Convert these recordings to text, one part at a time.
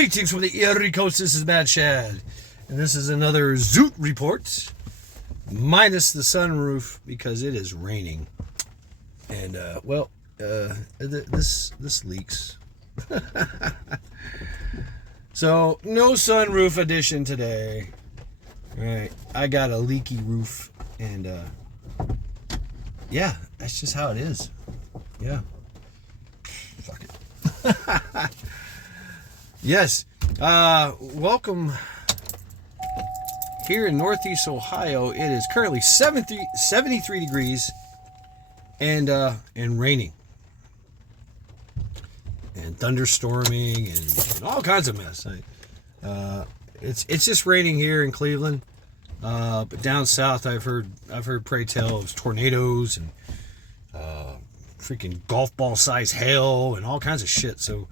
Greetings from the Erie Coast. This is Matt Shad, and this is another Zoot report, minus the sunroof because it is raining, and this leaks. So no sunroof edition today. All right, I got a leaky roof, and yeah, that's just how it is. Yeah, fuck it. Yes, welcome here in Northeast Ohio. It is currently 73 degrees and raining and thunderstorming and all kinds of mess. It's just raining here in Cleveland, but down south I've heard pray tell of tornadoes and freaking golf ball size hail and all kinds of shit. So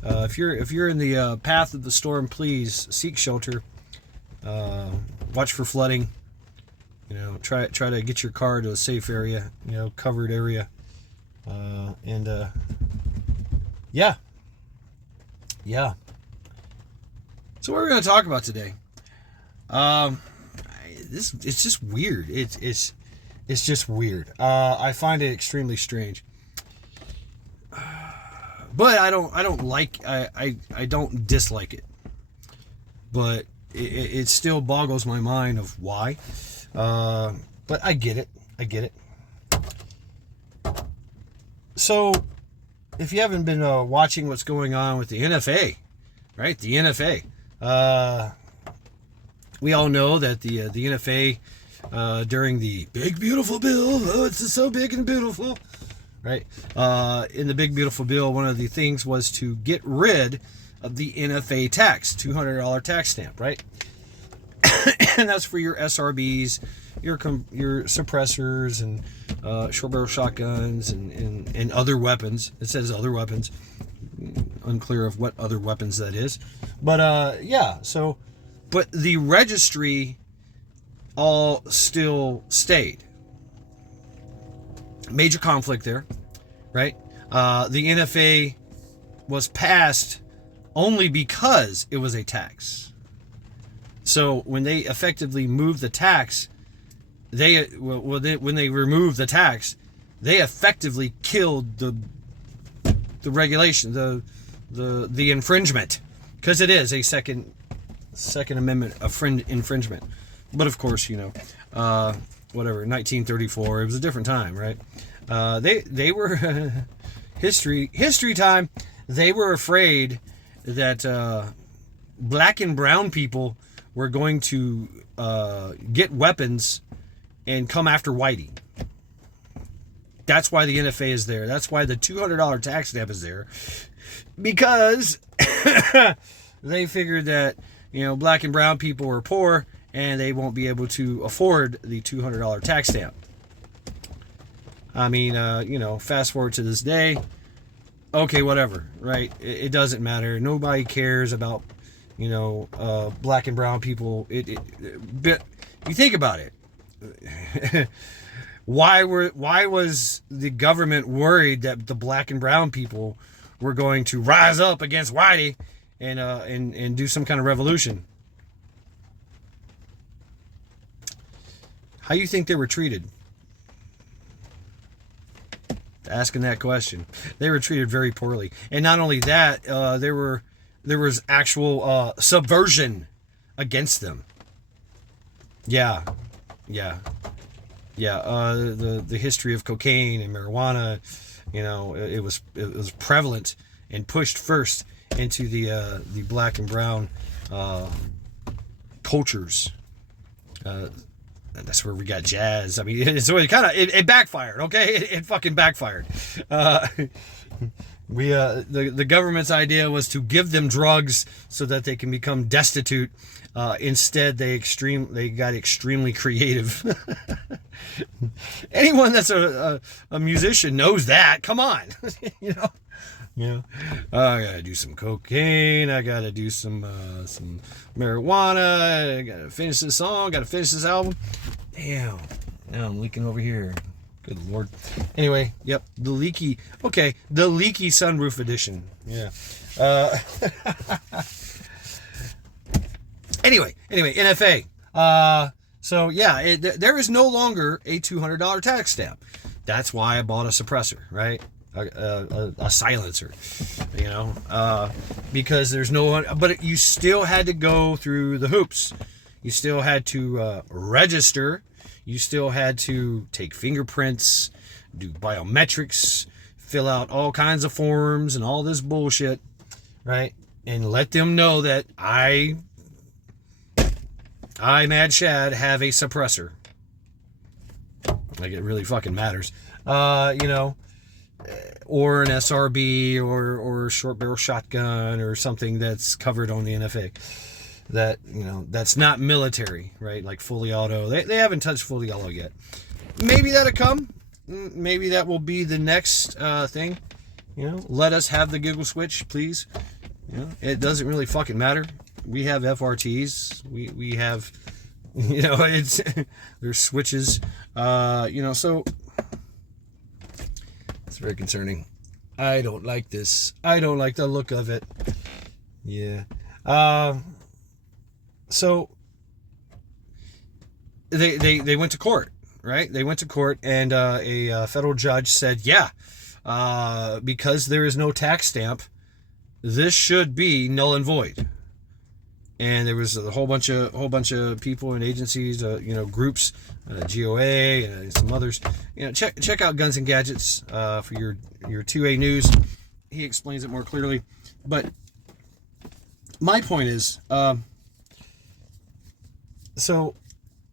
if you're in the path of the storm, please seek shelter. Watch for flooding. Try to get your car to a safe area, covered area, and yeah. So what we're going to talk about today, it's just weird. It's just weird. I find it extremely strange. But I don't dislike it. But it still boggles my mind of why. But I get it. So, if you haven't been watching what's going on with the NFA, right? The NFA. We all know that the NFA during the Big Beautiful Bill, it's so big and beautiful, right? In the Big Beautiful Bill, one of the things was to get rid of the NFA tax, $200 tax stamp, right? And that's for your SRBs, your suppressors, and short barrel shotguns, and other weapons. It says other weapons. Unclear of what other weapons that is. But yeah, so, but the registry all still stayed. Major conflict there, right? The NFA was passed only because it was a tax. So when they effectively moved the tax, when they removed the tax, they effectively killed the regulation, the infringement, because it is a Second Amendment infringement. But of course, whatever, 1934, it was a different time, right? They were history time. They were afraid that black and brown people were going to get weapons and come after whitey. That's why the NFA is there. That's why the $200 tax stamp is there, because they figured that black and brown people are poor and they won't be able to afford the $200 tax stamp. I mean, fast forward to this day. Okay, whatever, right? It doesn't matter. Nobody cares about, black and brown people. But you think about it. Why was the government worried that the black and brown people were going to rise up against whitey and do some kind of revolution? How do you think they were treated? Asking that question. They were treated very poorly. And not only that, there was actual subversion against them. Yeah. The history of cocaine and marijuana, it was prevalent and pushed first into the black and brown cultures. That's where we got jazz. I mean, it backfired. Okay, it fucking backfired. The government's idea was to give them drugs so that they can become destitute. Instead, they got extremely creative. Anyone that's a musician knows that. Come on, I gotta do some cocaine. I gotta do some marijuana. I gotta finish this song. Gotta finish this album. Damn. Now I'm leaking over here. Good Lord. Anyway, yep. The leaky sunroof edition. Yeah. Anyway, NFA. So yeah, there is no longer a $200 tax stamp. That's why I bought a suppressor, right? A silencer, because there's no, but you still had to go through the hoops. You still had to register. You still had to take fingerprints, do biometrics, fill out all kinds of forms and all this bullshit, right? And let them know that I, Mad Shad, have a suppressor. Like it really fucking matters. Or an SRB or short barrel shotgun or something that's covered on the NFA. That, that's not military, right? Like fully auto. They haven't touched fully auto yet. Maybe that'll come. Maybe that will be the next thing. Let us have the giggle switch, please. It doesn't really fucking matter. We have FRTs. We have, it's there's switches. So it's very concerning. I don't like this. I don't like the look of it. Yeah. So they went to court, right? They went to court, and a federal judge said, yeah, because there is no tax stamp, this should be null and void. And there was a whole bunch of people and agencies, groups, GOA and some others. Check out Guns and Gadgets for your 2A news. He explains it more clearly. But my point is, so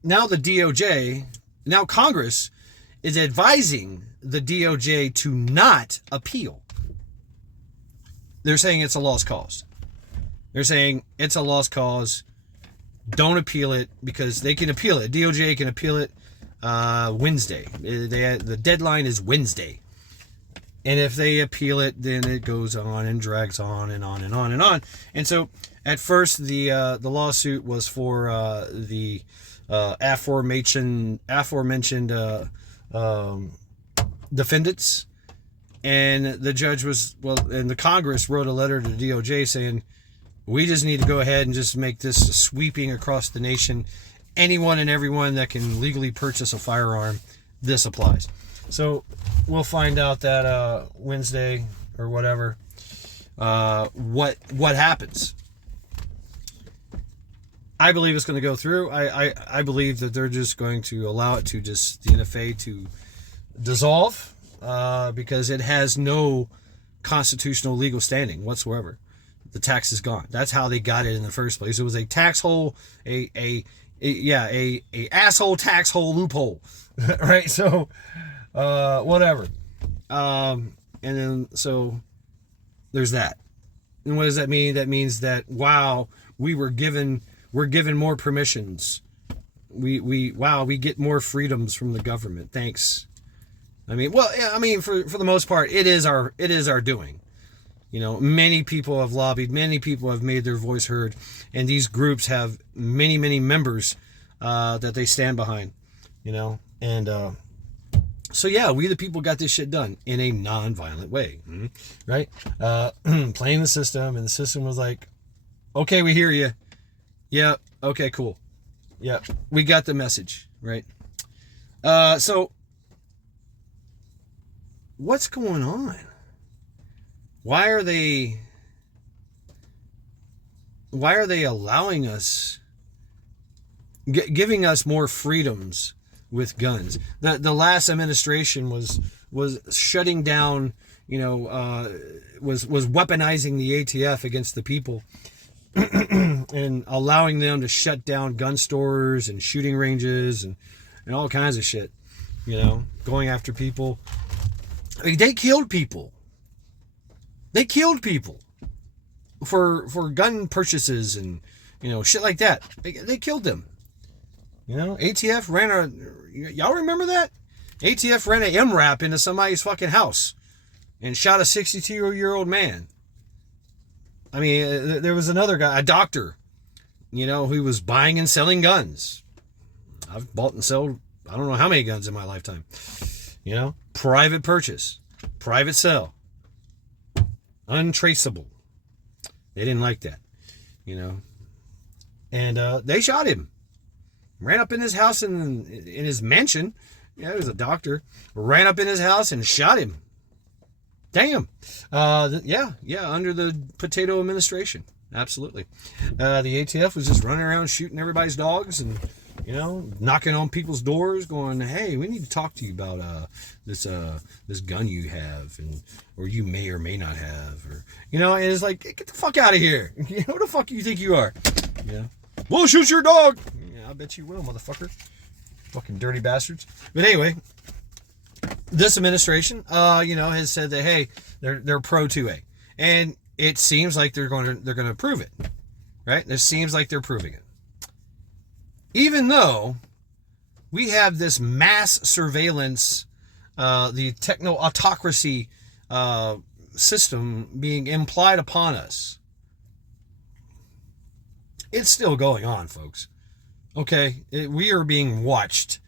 now the DOJ, now Congress is advising the DOJ to not appeal. They're saying it's a lost cause. They're saying it's a lost cause. Don't appeal it, because they can appeal it. DOJ can appeal it Wednesday. The deadline is Wednesday. And if they appeal it, then it goes on and drags on and on and on and on. And so at first the lawsuit was for the aforementioned defendants. And the judge and the Congress wrote a letter to the DOJ saying, we just need to go ahead and just make this sweeping across the nation. Anyone and everyone that can legally purchase a firearm, this applies. So we'll find out that Wednesday or whatever, what happens. I believe it's going to go through. I believe that they're just going to allow it to the NFA to dissolve, because it has no constitutional legal standing whatsoever. The tax is gone. That's how they got it in the first place. It was a tax hole, a asshole tax hole loophole, right? So, whatever. And then so there's that. And what does that mean? That means that we're given more permissions. We get more freedoms from the government. Thanks. For the most part, it is our doing. Many people have lobbied, many people have made their voice heard, and these groups have many, many members that they stand behind, and so yeah, we the people got this shit done in a non-violent way, right? Playing the system, and the system was like, okay, we hear you. Yeah, okay, cool. Yeah, we got the message, right? So what's going on? Why are they allowing us, giving us more freedoms with guns? The last administration was shutting down, was weaponizing the ATF against the people and allowing them to shut down gun stores and shooting ranges and all kinds of shit, going after people. They killed people. They killed people for gun purchases and, shit like that. They killed them. ATF y'all remember that? ATF ran an MRAP into somebody's fucking house and shot a 62-year-old man. There was another guy, a doctor, who was buying and selling guns. I've bought and sold, I don't know how many guns in my lifetime. Private purchase, private sale. Untraceable. They didn't like that, And they shot him. Ran up in his house in his mansion. Yeah, he was a doctor. Ran up in his house and shot him. Damn. Yeah, under the potato administration. Absolutely. The ATF was just running around shooting everybody's dogs and, knocking on people's doors going, hey, we need to talk to you about this gun you have or you may or may not have. Or, and it's like, get the fuck out of here. Who the fuck do you think you are? We'll shoot your dog. Yeah, I bet you will, motherfucker. Fucking dirty bastards. But anyway, this administration, has said that, hey, they're pro 2A. And it seems like they're going to approve it, right? It seems like they're proving it. Even though we have this mass surveillance, the techno-autocracy system being implied upon us, it's still going on, folks. Okay? We are being watched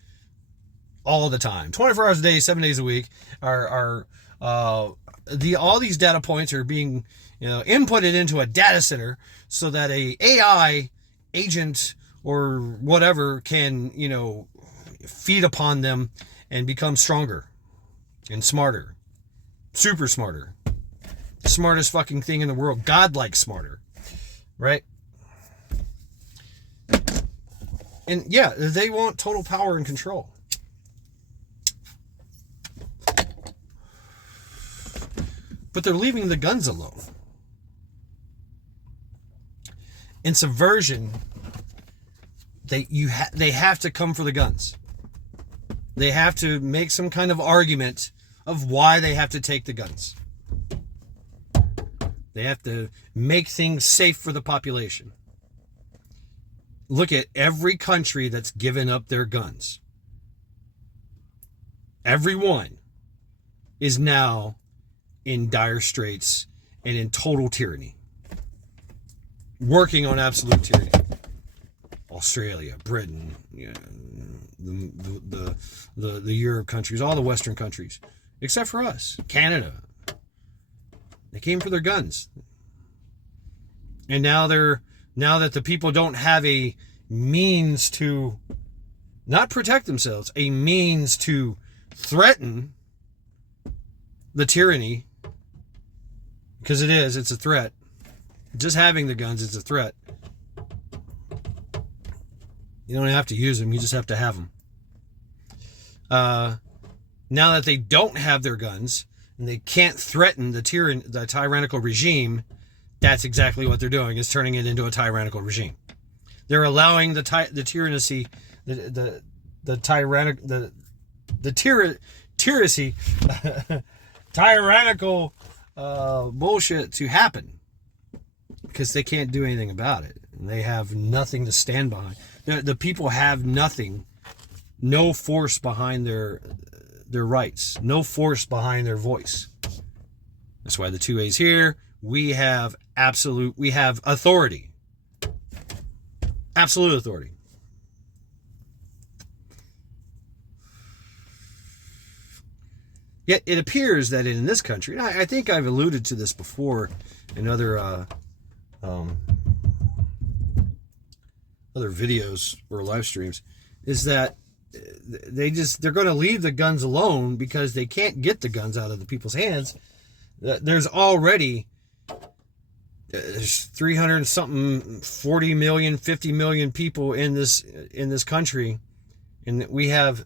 all the time. 24 hours a day, 7 days a week. All these data points are being inputted into a data center so that a AI agent or whatever can, feed upon them and become stronger and smarter. Super smarter. Smartest fucking thing in the world. Godlike smarter. Right? And yeah, they want total power and control. But they're leaving the guns alone. In subversion, they have to come for the guns. They have to make some kind of argument of why they have to take the guns. They have to make things safe for the population. Look at every country that's given up their guns. Everyone is now in dire straits and in total tyranny. Working on absolute tyranny. Australia, Britain, the Europe countries, all the Western countries, except for us, Canada. They came for their guns. And now that the people don't have a means to not protect themselves, a means to threaten the tyranny, because it's a threat. Just having the guns is a threat. You don't have to use them, you just have to have them. Now that they don't have their guns and they can't threaten the tyrannical regime, that's exactly what they're doing, is turning it into a tyrannical regime. They're allowing the tyranny, tyrannical bullshit to happen, because they can't do anything about it. And they have nothing to stand behind. The people have nothing, no force behind their rights, no force behind their voice. That's why the 2A's here. We have authority. Absolute authority. Yet it appears that in this country, and I think I've alluded to this before in other videos or live streams, is that they're going to leave the guns alone because they can't get the guns out of the people's hands. There's already 300 something, 40 million, 50 million people in this country, and we have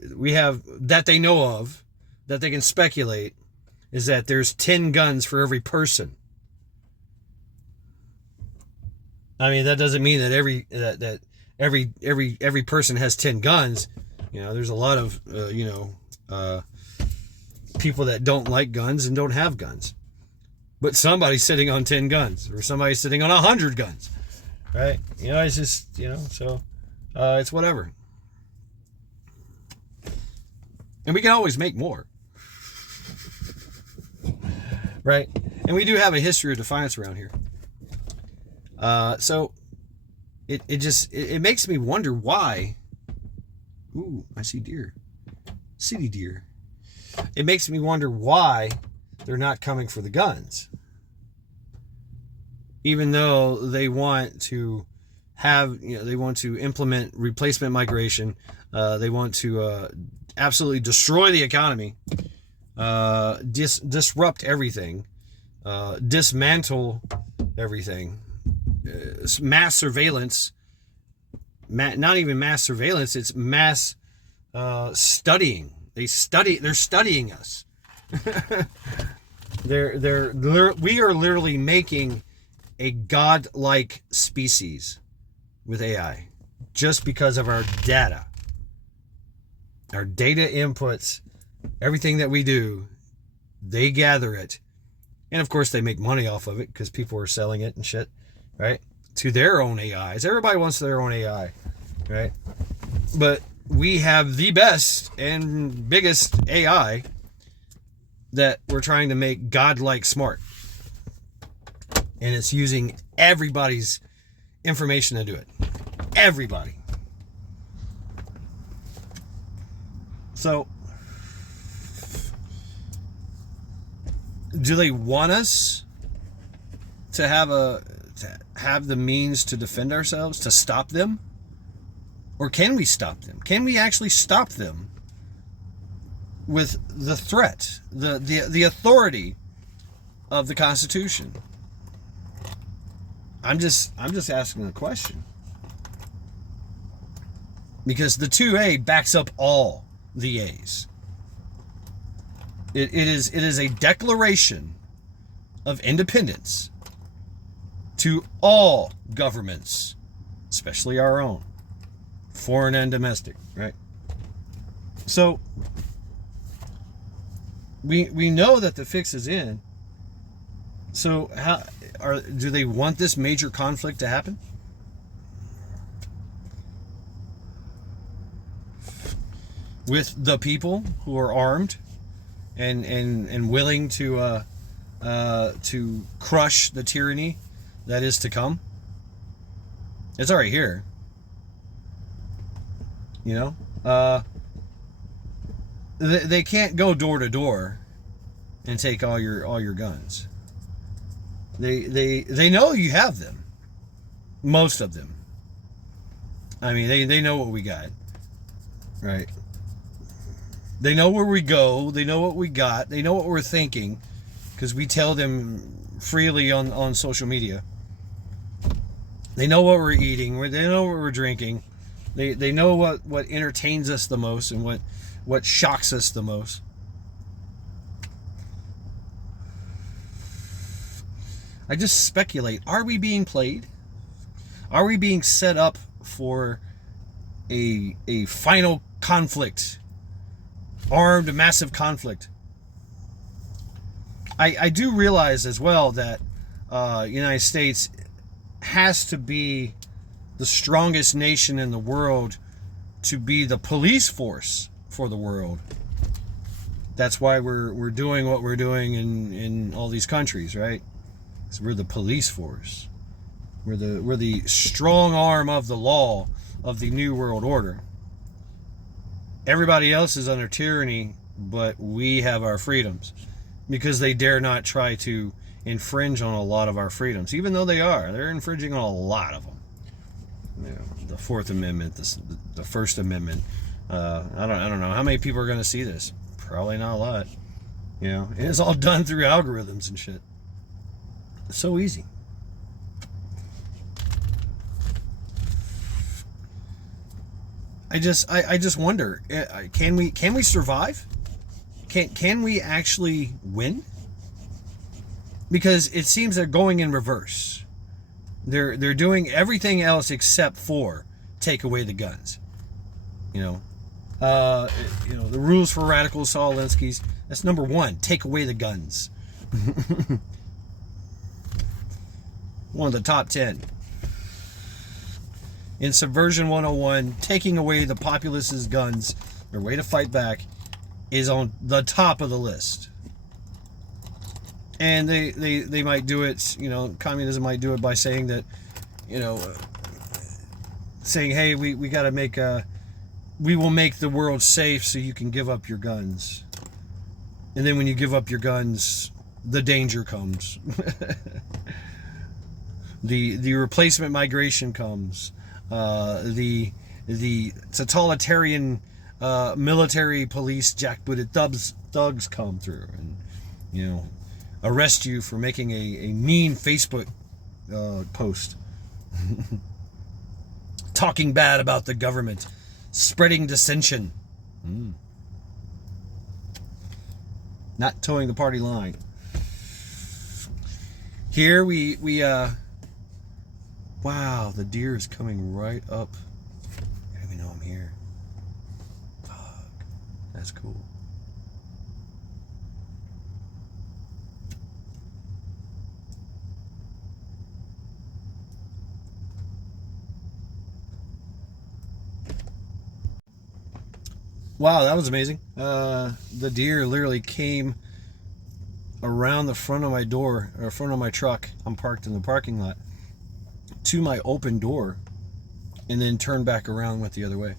that they know of, that they can speculate, is that there's 10 guns for every person. I mean, that doesn't mean that every person has 10 guns. There's a lot of people that don't like guns and don't have guns. But somebody's sitting on 10 guns, or somebody's sitting on 100 guns, right? It's just, so it's whatever. And we can always make more, right? And we do have a history of defiance around here. So it makes me wonder why. Ooh, I see deer. City deer. It makes me wonder why they're not coming for the guns. even though they want to they want to implement replacement migration. They want to absolutely destroy the economy, disrupt everything, dismantle everything, mass surveillance. Not even mass surveillance; it's mass studying. They're studying us. We are literally making a godlike species with AI just because of our data inputs, everything that we do. They gather it, and of course they make money off of it because people are selling it and shit, right, to their own AIs. Everybody wants their own AI, right? But we have the best and biggest AI that we're trying to make godlike smart, and it's using everybody's information to do it. Everybody. So, do they want us to have the means to defend ourselves, to stop them? Or can we stop them? Can we actually stop them with the threat, the authority of the Constitution? I'm just asking the question. Because the 2A backs up all the A's. It is a declaration of independence to all governments, especially our own, foreign and domestic, right? So we know that the fix is in. So do they want this major conflict to happen? With the people who are armed and willing to crush the tyranny that is to come? It's already here. You know? They can't go door to door and take all your guns. They know you have them. Most of them. I mean, they know what we got. Right? They know where we go. They know what we got. They know what we're thinking, because we tell them freely on social media. They know what we're eating. They know what we're drinking. They know what entertains us the most and what shocks us the most. I just speculate. Are we being played? Are we being set up for a final conflict? Armed, massive conflict. I do realize as well that United States has to be the strongest nation in the world to be the police force for the world. That's why we're doing what we're doing in all these countries, right? So we're the police force. We're the strong arm of the law of the New World Order. Everybody else is under tyranny, but we have our freedoms because they dare not try to infringe on a lot of our freedoms, even though they're infringing on a lot of them. You know, the Fourth Amendment, the First Amendment. I don't know how many people are going to see this. Probably not a lot. You know, and it's all done through algorithms and shit. It's so easy. I just wonder, can we survive? Can we actually win? Because it seems they're going in reverse. They're doing everything else except for take away the guns. The rules for radical Saul Alinsky's. That's number one. Take away the guns. One of the top 10. In Subversion 101, taking away the populace's guns, their way to fight back, is on the top of the list. And they might do it, communism might do it by saying that, saying, hey, we got to we will make the world safe so you can give up your guns. And then when you give up your guns, the danger comes. the replacement migration comes, the totalitarian military police jackbooted thugs come through and, you know, arrest you for making a mean Facebook post talking bad about the government, spreading dissension, not towing the party line. Here we wow, the deer is coming right up. I don't even know I'm here. Fuck, that's cool. Wow, that was amazing. The deer literally came around the front of my door, or front of my truck. I'm parked in the parking lot, to my open door, and then turned back around and went the other way.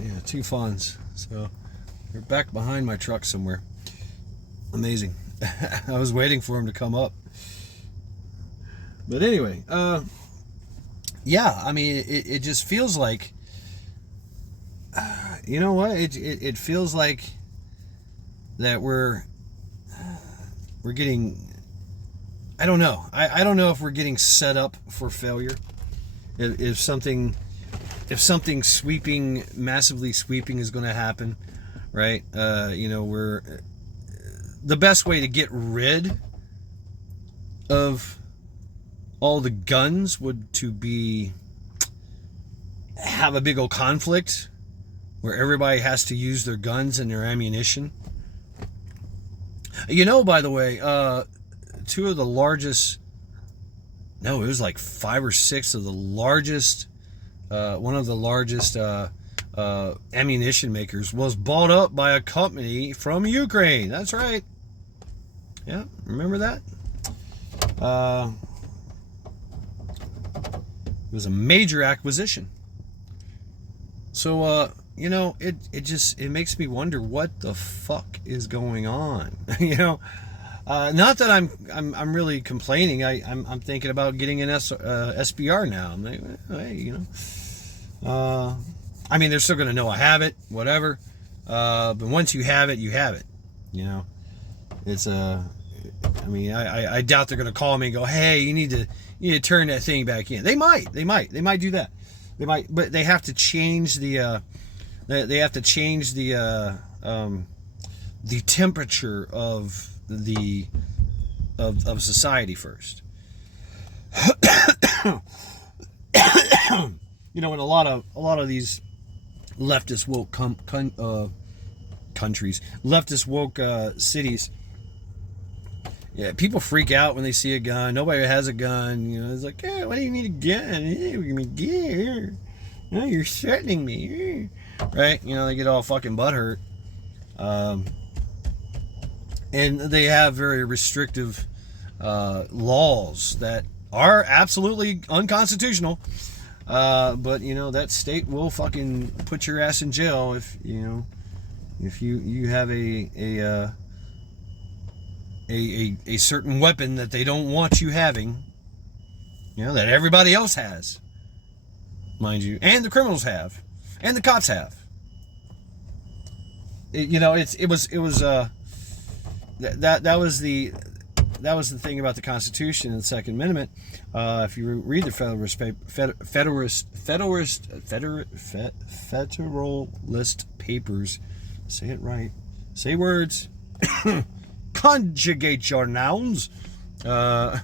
Yeah, two fawns. So they're back behind my truck somewhere. Amazing. I was waiting for him to come up. But anyway, yeah, I mean, it just feels like, you know what? It feels like that we're getting, I don't know. I don't know if we're getting set up for failure. If something sweeping, massively sweeping is going to happen, right? You know, the best way to get rid of all the guns would to be have a big old conflict where everybody has to use their guns and their ammunition. You know, by the way, two of the largest, no, it was like 5 or 6 of the largest, one of the largest ammunition makers was bought up by a company from Ukraine. That's right. Yeah, remember that? It was a major acquisition. So, you know, it makes me wonder what the fuck is going on. You know, not that I'm really complaining. I'm thinking about getting an SBR now. I'm like, hey, you know, I mean, they're still gonna know I have it, whatever. But once you have it, you have it. You know, it's I mean, I doubt they're gonna call me and go, hey, you need to turn that thing back in. They might do that. They might, but they have to change the temperature of society first. You know, in a lot of these leftist woke countries, leftist woke cities, yeah, people freak out when they see a gun. Nobody has a gun. You know, it's like, yeah, why do you need a gun? Give me gear. No, you're threatening me, right? You know, they get all fucking butthurt, and they have very restrictive laws that are absolutely unconstitutional. But you know, that state will fucking put your ass in jail if you have a certain weapon that they don't want you having, you know, that everybody else has, mind you, and the criminals have, and the cops have. You know, it was that was the thing about the Constitution and the Second Amendment. If you read the Federalist Papers, say it right, say words. Conjugate your nouns. That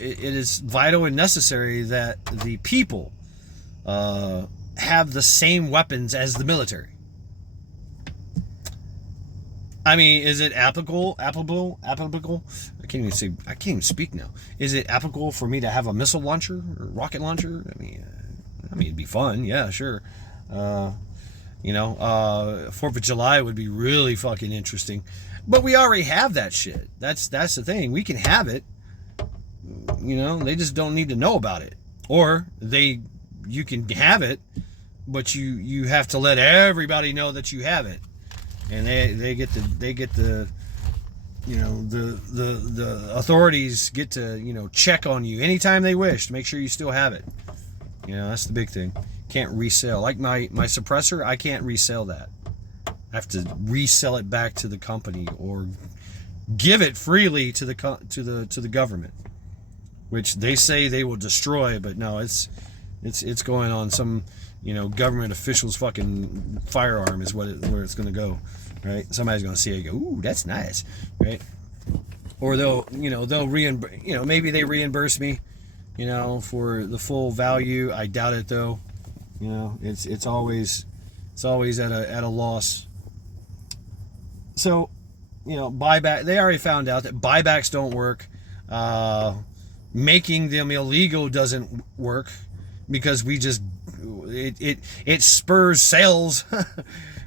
it is vital and necessary that the people have the same weapons as the military. I mean, is it applicable? I can't even speak now. Is it applicable for me to have a missile launcher or rocket launcher? I mean, it'd be fun. Yeah, sure. You know, 4th of July would be really fucking interesting. But we already have that shit. That's the thing. We can have it. You know, they just don't need to know about it. Or you can have it, but you have to let everybody know that you have it. And they get the the authorities get to, check on you anytime they wish to make sure you still have it. That's the big thing. Can't resell. Like my suppressor, I can't resell that. I have to resell it back to the company or give it freely to the government, which they say they will destroy, but no, it's going on some government official's fucking firearm is where it's going to go, right? Somebody's going to see it and go, ooh, that's nice, right? Or they'll reimburse, maybe they reimburse me, for the full value. I doubt it though. It's always at a loss. So, buyback. They already found out that buybacks don't work. Making them illegal doesn't work because it spurs sales.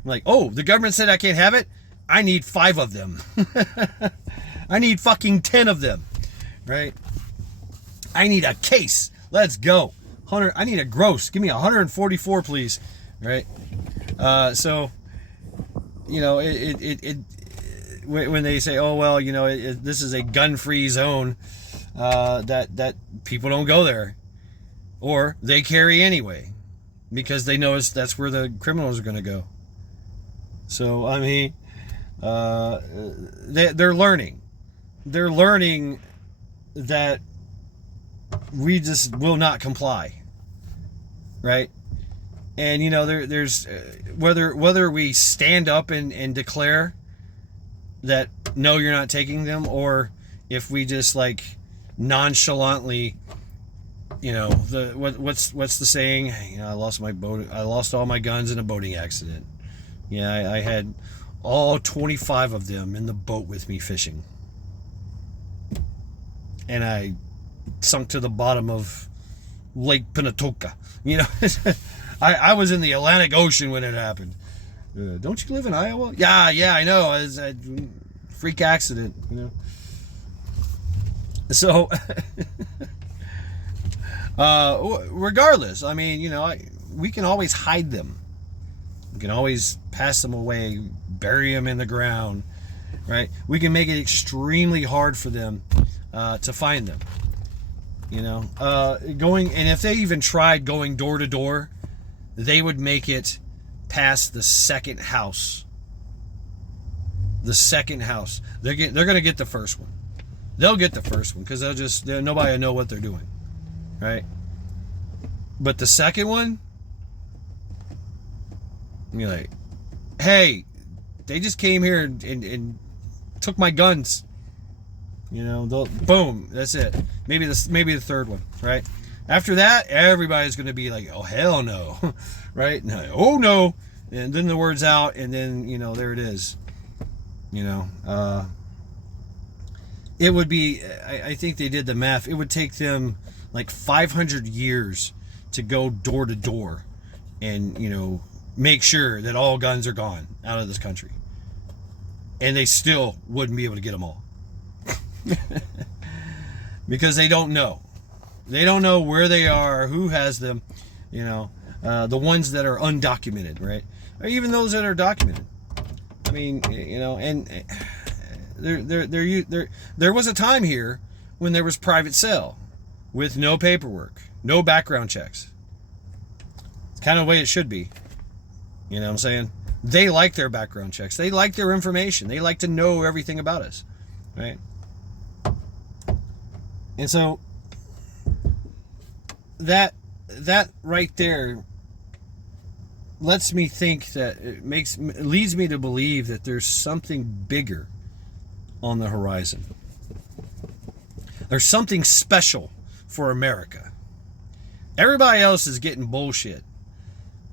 Like, oh, the government said I can't have it. I need 5 of them. I need fucking 10 of them, right? I need a case. Let's go. I need a gross. Give me 144, please. Right? So, when they say, oh well, this is a gun-free zone, that people don't go there, or they carry anyway, because they know that's where the criminals are going to go. So I mean, they're learning. They're learning that we just will not comply, right? And there's whether we stand up and declare that no, you're not taking them, or if we just like nonchalantly, what's the saying? I lost my boat. I lost all my guns in a boating accident. Yeah, I had all 25 of them in the boat with me fishing, and I sunk to the bottom of Lake Pinatoka. I was in the Atlantic Ocean when it happened. Don't you live in Iowa? Yeah, I know. It's a freak accident, So, regardless, I mean, we can always hide them. We can always pass them away, bury them in the ground, right? We can make it extremely hard for them to find them. And if they even tried going door to door, they would make it past the second house. The second house. They're going to get the first one. They'll get the first one because nobody will know what they're doing, right? But the second one, you're like, hey, they just came here and took my guns. Boom, that's it. Maybe the third one, right? After that, everybody's going to be like, oh, hell no, right? No, oh, no. And then the word's out, and then, there it is. It would be, I think they did the math, it would take them like 500 years to go door to door and, make sure that all guns are gone out of this country. And they still wouldn't be able to get them all. Because they don't know. They don't know where they are, who has them, the ones that are undocumented, right? Or even those that are documented. I mean, and there was a time here when there was private sale with no paperwork, no background checks. It's kind of the way it should be. You know what I'm saying? They like their background checks. They like their information. They like to know everything about us, right? And so that right there lets me think that leads me to believe that there's something bigger on the horizon. There's something special for America. Everybody else is getting bullshit.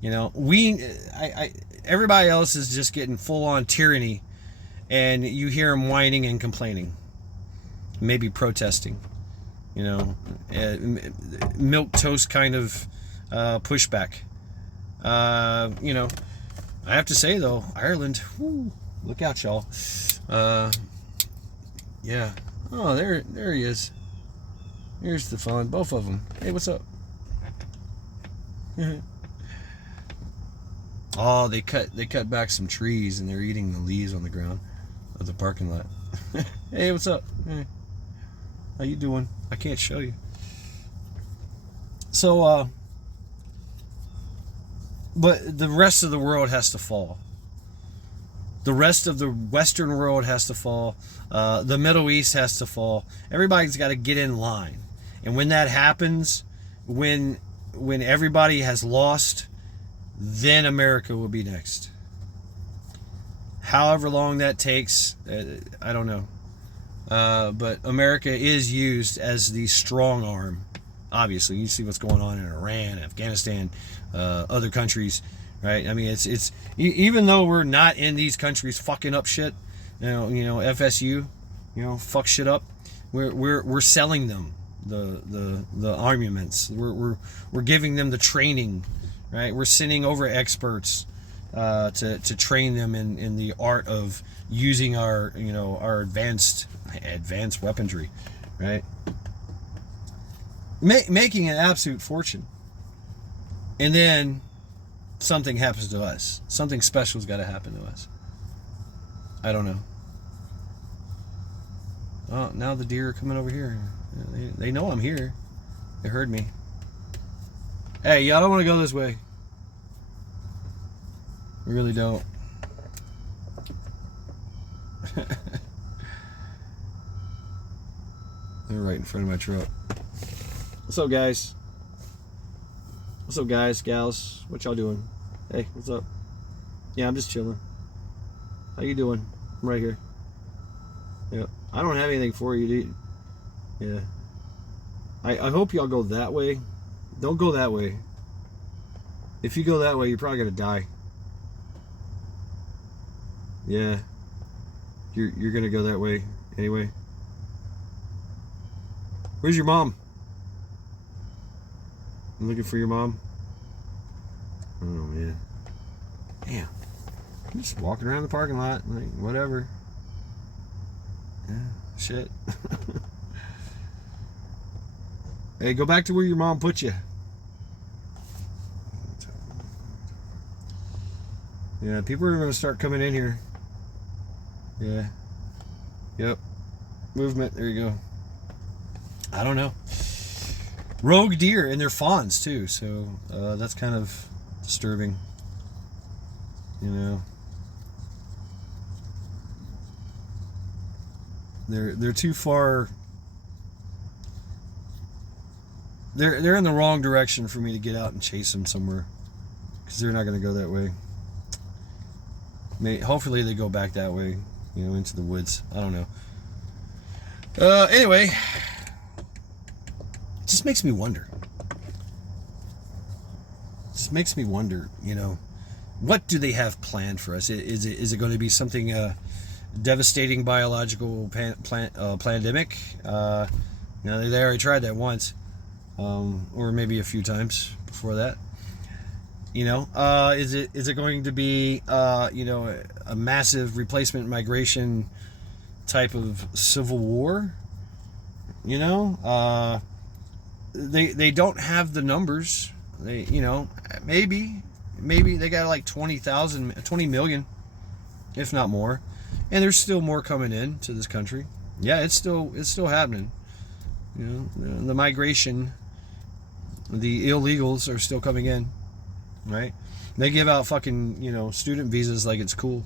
Everybody else is just getting full on tyranny, and you hear them whining and complaining, maybe protesting. Milk toast kind of pushback. I have to say though, Ireland, whoo, look out, y'all. Yeah. Oh, there he is. Here's the fun, both of them. Hey, what's up? Oh, they cut back some trees and they're eating the leaves on the ground. of the parking lot. Hey, what's up? Hey, how you doing? I can't show you. So, but the rest of the world has to fall. The rest of the Western world has to fall. The Middle East has to fall. Everybody's got to get in line. And when that happens, when everybody has lost, then America will be next. However long that takes, I don't know. But America is used as the strong arm. Obviously, you see what's going on in Iran, Afghanistan, other countries, right? I mean, it's even though we're not in these countries fucking up shit, you know, FSU, fuck shit up. We're selling them the armaments. We're giving them the training, right? We're sending over experts to train them in the art of using our advanced weaponry, right? Making an absolute fortune. And then something happens to us. Something special's got to happen to us. I don't know. Oh, now the deer are coming over here. They know I'm here. They heard me. Hey, y'all don't want to go this way. We really don't. They're right in front of my truck. What's up, guys? What's up, guys, gals? What y'all doing? Hey, what's up? Yeah, I'm just chilling. How you doing? I'm right here. Yeah, I don't have anything for you, dude. Yeah. I hope y'all go that way. Don't go that way. If you go that way, you're probably gonna die. Yeah. You're gonna go that way anyway. Where's your mom? I'm looking for your mom. Oh man. Damn. I'm just walking around the parking lot, like whatever. Yeah, shit. Hey, go back to where your mom put you. Yeah, people are gonna start coming in here. Yeah. Yep. Movement, there you go. I don't know. Rogue deer, and they're fawns too, so that's kind of disturbing. They're too far. They're in the wrong direction for me to get out and chase them somewhere, because they're not going to go that way. Hopefully they go back that way, into the woods. I don't know. Anyway, it just makes me wonder. What do they have planned for us? Is it going to be something devastating biological pandemic? They already tried that once, or maybe a few times before that. Is it going to be a massive replacement migration type of civil war? They don't have the numbers. Maybe they got like 20 million, if not more, and there's still more coming in to this country. Yeah, it's still happening. The migration, the illegals are still coming in, right? They give out fucking student visas like it's cool.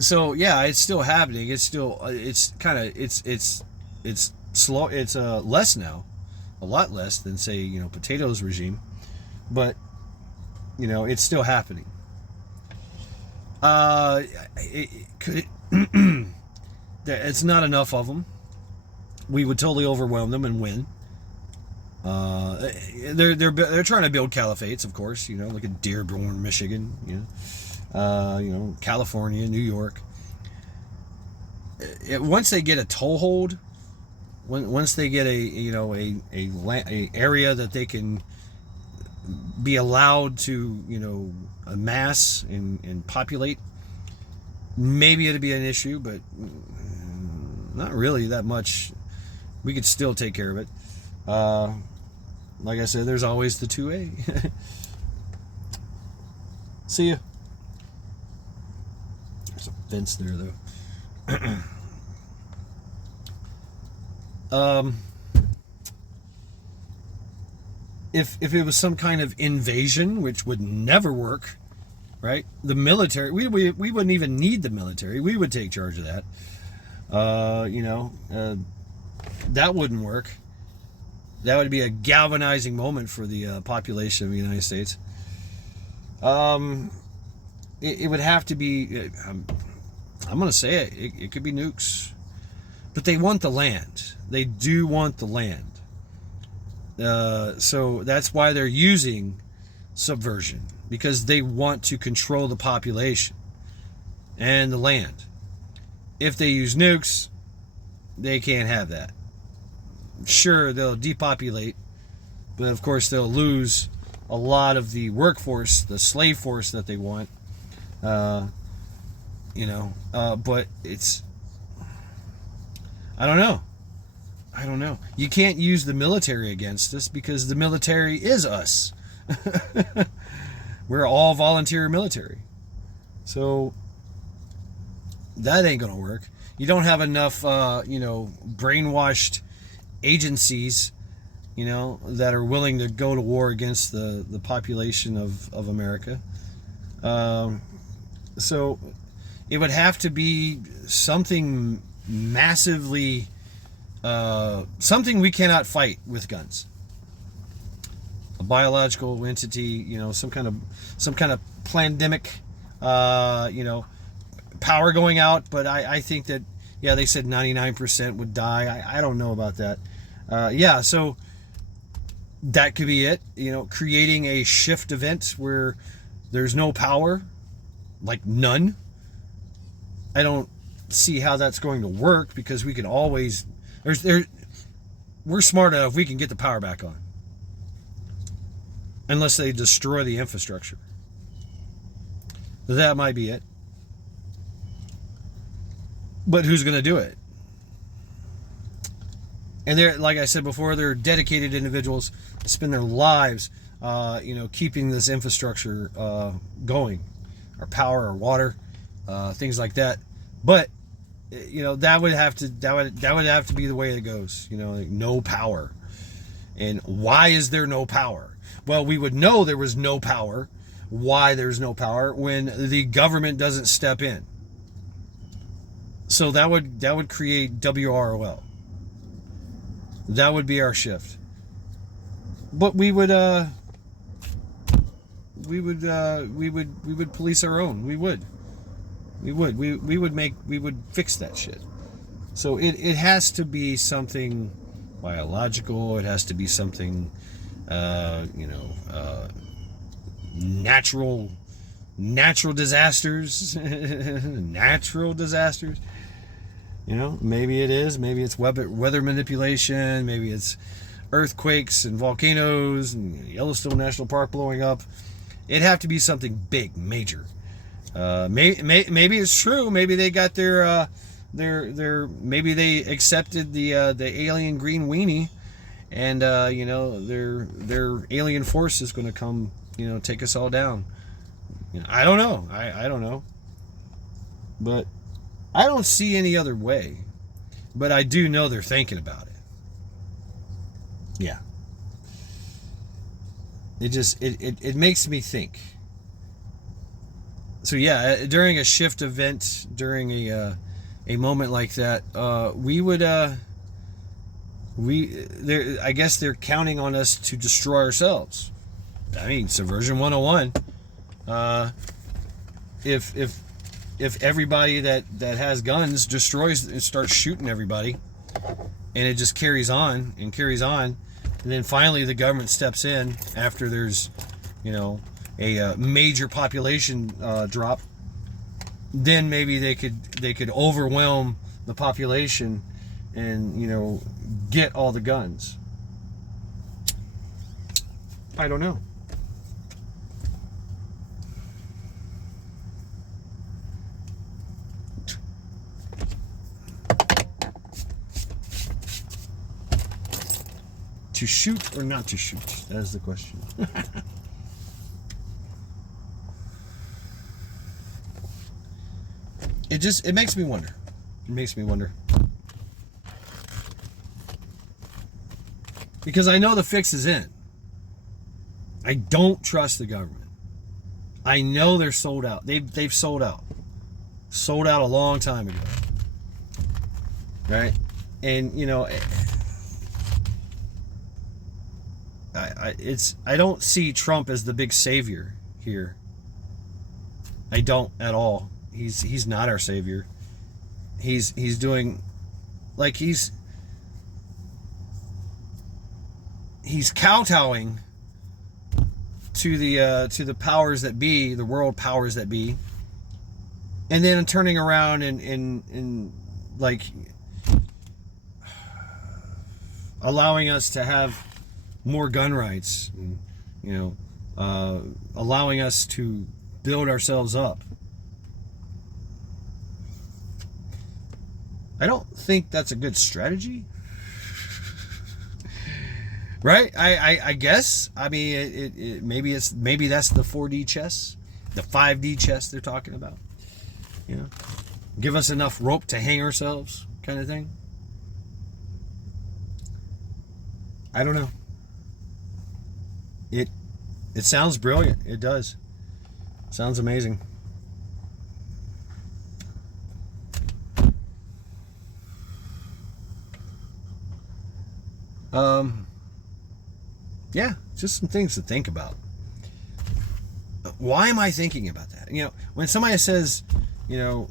So yeah, it's still happening. It's still it's slow. It's less now, a lot less than say Potato's regime, but it's still happening. It's not enough of them. We would totally overwhelm them and win. They're trying to build caliphates, of course. Like in Dearborn, Michigan. California, New York. Once they get a toehold, once they get a area that they can be allowed to amass and populate, maybe it'd be an issue, but not really that much. We could still take care of it. Like I said, there's always the 2A. See ya. There's a fence there, though. If it was some kind of invasion, which would never work, right? The military, we wouldn't even need the military. We would take charge of that. That wouldn't work. That would be a galvanizing moment for the population of the United States. It would have to be, I'm going to say it could be nukes. But they want the land. They do want the land. So that's why they're using subversion, because they want to control the population and the land. If they use nukes, they can't have that. Sure, they'll depopulate, but of course they'll lose a lot of the workforce, the slave force that they want. But it's, I don't know. You can't use the military against us because the military is us. We're all volunteer military. So that ain't going to work. You don't have enough, brainwashed agencies, that are willing to go to war against the population of America. So it would have to be something massively, something we cannot fight with guns. A biological entity, some kind of pandemic, power going out. But I think that, they said 99% would die. I don't know about that. So that could be it. Creating a shift event where there's no power, like none. I don't see how that's going to work, because we can always, we're smart enough, we can get the power back on. Unless they destroy the infrastructure. That might be it. But who's going to do it? And they're, like I said before, they're dedicated individuals that spend their lives, keeping this infrastructure going, our power, our water, things like that. But that would have to be the way it goes. Like no power. And why is there no power? Well, we would know there was no power. Why there's no power when the government doesn't step in. So that would create WROL. That would be our shift. But we would police our own. We would fix that shit. So it has to be something biological. It has to be something, natural disasters, natural disasters. Maybe it is. Maybe it's weather manipulation. Maybe it's earthquakes and volcanoes and Yellowstone National Park blowing up. It'd have to be something big, major. Maybe it's true. Maybe they got their maybe they accepted the alien green weenie, and their alien force is going to come, take us all down. I don't know. I don't know. But I don't see any other way. But I do know they're thinking about it. Yeah. It makes me think. So yeah, during a shift event, during a moment like that, I guess they're counting on us to destroy ourselves. I mean, Subversion 101. If everybody that has guns destroys and starts shooting everybody, and it just carries on, and then finally the government steps in after there's, a major population drop, then maybe they could overwhelm the population and get all the guns. I don't know. To shoot or not to shoot? That is the question. it makes me wonder. It makes me wonder. Because I know the fix is in. I don't trust the government. I know they're sold out. They've sold out. Sold out a long time ago. Right? And you know, I don't see Trump as the big savior here. I don't at all. He's not our savior. He's doing like he's kowtowing to the powers that be, the world powers that be, and then turning around and like allowing us to have more gun rights, and, you know, allowing us to build ourselves up. I don't think that's a good strategy. Right? I guess. I mean, maybe that's the 4D chess, the 5D chess they're talking about. You know, give us enough rope to hang ourselves, kind of thing. I don't know. It sounds brilliant. It does. Sounds amazing. Yeah, just some things to think about. Why am I thinking about that? You know, when somebody says, you know,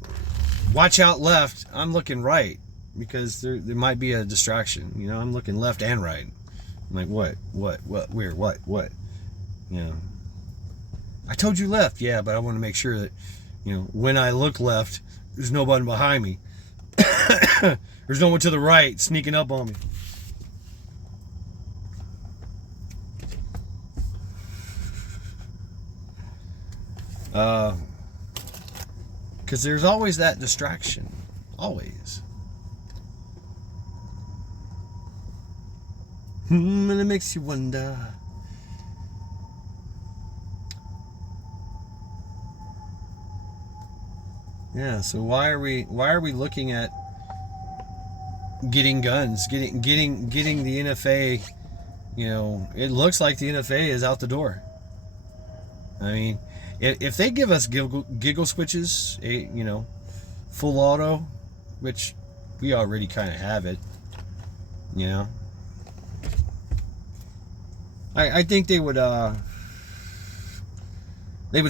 watch out left, I'm looking right because there might be a distraction. You know, I'm looking left and right. I'm like, what, where, what? You know, I told you left, yeah, but I want to make sure that, you know, when I look left, there's nobody behind me. There's no one to the right sneaking up on me. Because there's always that distraction. Always. And it makes you wonder. Yeah, so why are we looking at getting guns, getting the NFA, you know, it looks like the NFA is out the door. I mean, if they give us giggle switches, you know, full auto, which we already kind of have it, you know, I think they would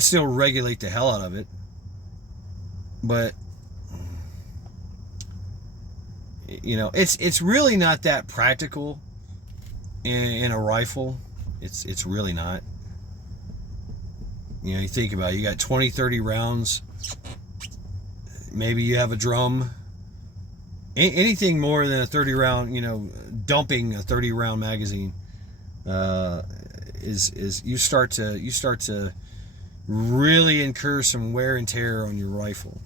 still regulate the hell out of it, but you know, it's really not that practical in a rifle. It's really not. You know, you think about it, you got 20, 30 rounds. Maybe you have a drum. Anything more than a 30 round, you know, dumping a 30 round magazine is you start to really incur some wear and tear on your rifle.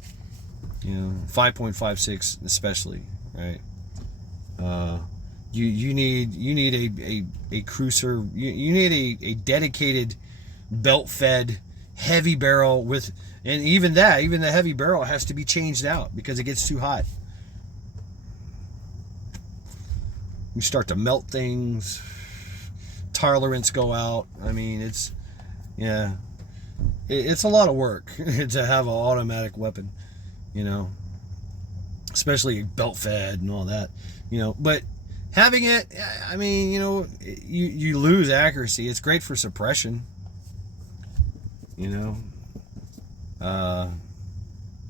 You know, 5.56 especially, right? You need a cruiser. You need a dedicated belt fed heavy barrel with, and even the heavy barrel has to be changed out because it gets too hot. You start to melt things, tolerance go out. I mean, it's a lot of work to have an automatic weapon, you know, especially belt fed and all that, you know. But having it, I mean, you know, you lose accuracy. It's great for suppression. You know,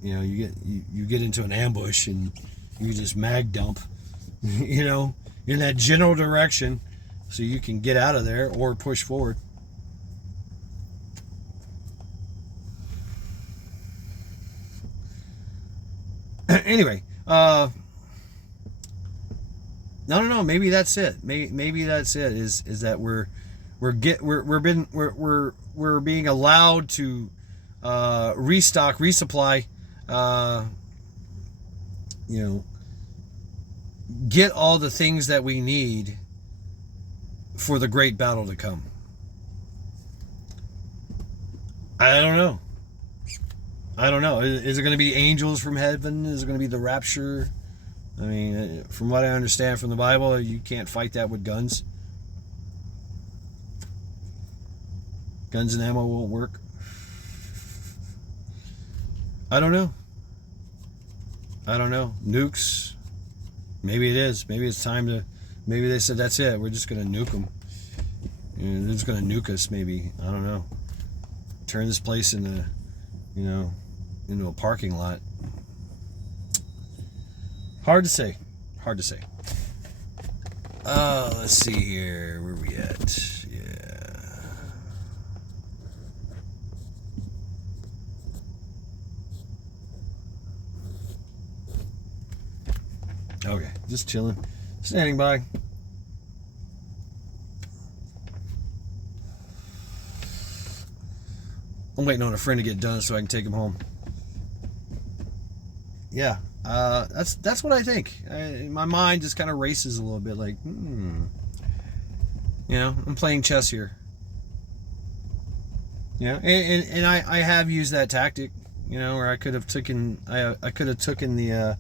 you get into an ambush and you just mag dump, you know, in that general direction, so you can get out of there or push forward. Anyway, no, maybe that's it. Maybe that's it. Is that we're being allowed to restock, resupply, you know, get all the things that we need for the great battle to come. I don't know. I don't know. Is it going to be angels from heaven? Is it going to be the rapture? I mean, from what I understand from the Bible, you can't fight that with guns. Guns and ammo won't work. I don't know. Nukes. Maybe it is. Maybe it's time to... Maybe they said, that's it. We're just going to nuke them. They're just going to nuke us, maybe. I don't know. Turn this place into, into a parking lot. Hard to say. Let's see here. Where are we at? Yeah. Okay, just chilling. Standing by. I'm waiting on a friend to get done so I can take him home. Yeah, that's what I think. My mind just kind of races a little bit, like, I'm playing chess here. Yeah, and I have used that tactic, where I could have taken the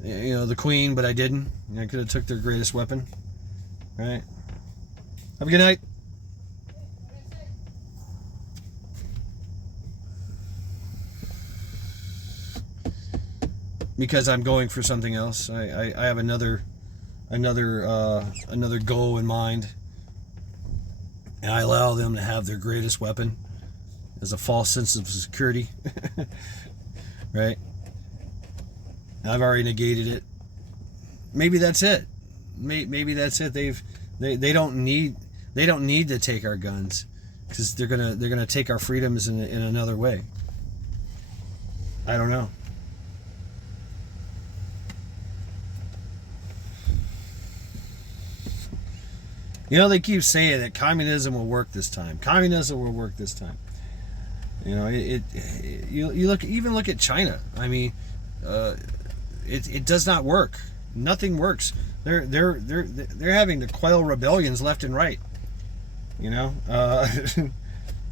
the queen, but I didn't. I could have took their greatest weapon. Right. Have a good night. Because I'm going for something else. I have another goal in mind, and I allow them to have their greatest weapon as a false sense of security. Right? I've already negated it. Maybe that's it. Maybe that's it. They don't need to take our guns, because they're gonna take our freedoms in another way. I don't know. They keep saying that communism will work this time. You look at China. I mean, it does not work. Nothing works. They're having to quell rebellions left and right. If you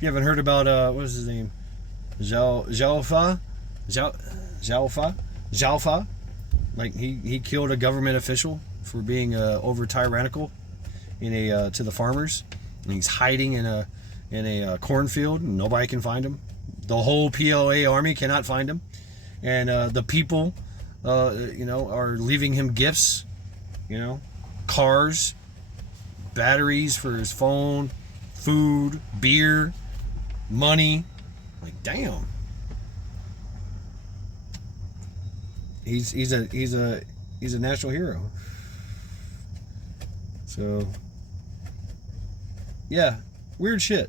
haven't heard about what was his name, Zhaofa, like he killed a government official for being over tyrannical to the farmers, and he's hiding in a cornfield, and nobody can find him. The whole PLA army cannot find him, and the people are leaving him gifts, cars, batteries for his phone, food, beer, money. Like, damn. He's a national hero. So yeah, weird shit.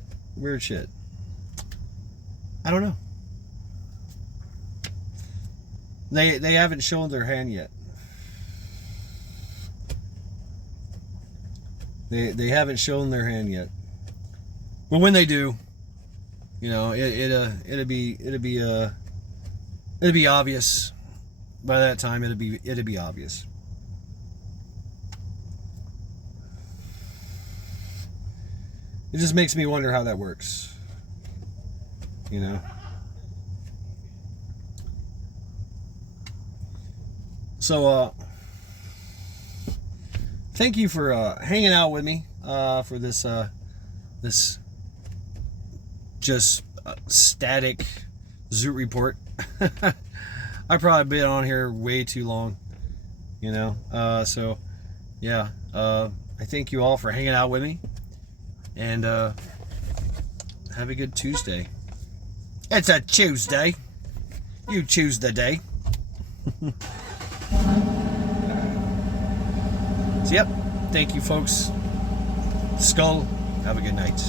I don't know. They haven't shown their hand yet. They haven't shown their hand yet. But when they do, it'll be obvious. By that time, it'll be obvious. It just makes me wonder how that works. So, thank you for hanging out with me for this just static Zoot report. I've probably been on here way too long, so yeah, I thank you all for hanging out with me, and have a good Tuesday. It's a Tuesday. You choose the day. So, yep. Thank you, folks. Skull. Have a good night.